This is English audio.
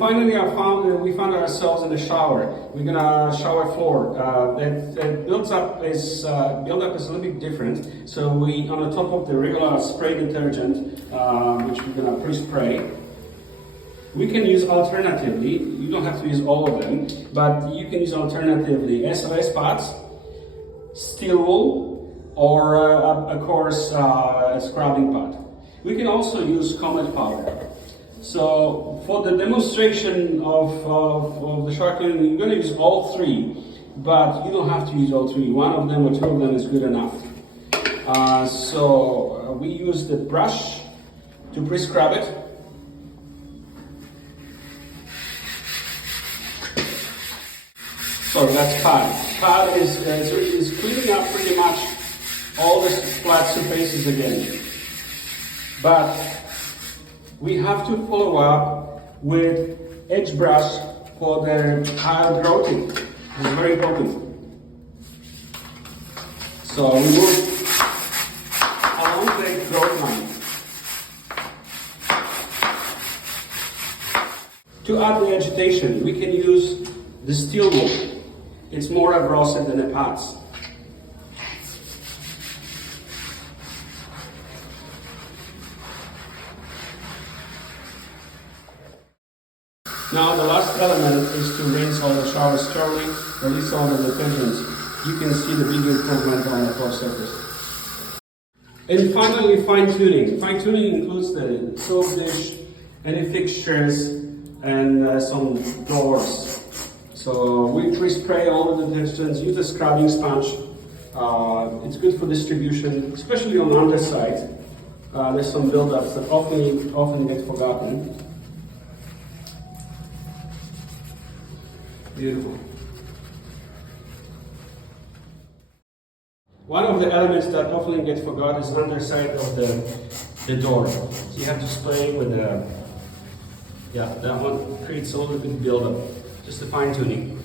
Finally, we found ourselves in the shower. We're gonna shower floor. That build-up is a little bit different. So on the top of the regular spray detergent, which we're gonna pre-spray, we can use alternatively. You don't have to use all of them, but you can use alternatively SOS pads, steel wool, or of course a scrubbing pad. We can also use Comet powder. So for the demonstration of the shower cleaning, you're going to use all three, but you don't have to use all three. One of them or two of them is good enough. We use the brush to pre-scrub it. So that's pad. Pad is cleaning up pretty much all the flat surfaces again. But we have to follow up with edge brush for the tile growing. It's very important. So we move along the growth line. To add the agitation, we can use the steel wool. It's more abrasive than the pads. Now the last element is to rinse all the showers thoroughly, release all the detergents. You can see the big improvement on the floor surface. And finally, fine-tuning. Fine-tuning includes the soap dish, any fixtures, and some doors. So we pre-spray all the detergents, use a scrubbing sponge. It's good for distribution, especially on the underside. There's some buildups that often get forgotten. Beautiful. One of the elements that often gets forgotten is underside of the door. So you have to spray with that one creates a little bit buildup. Just the fine tuning.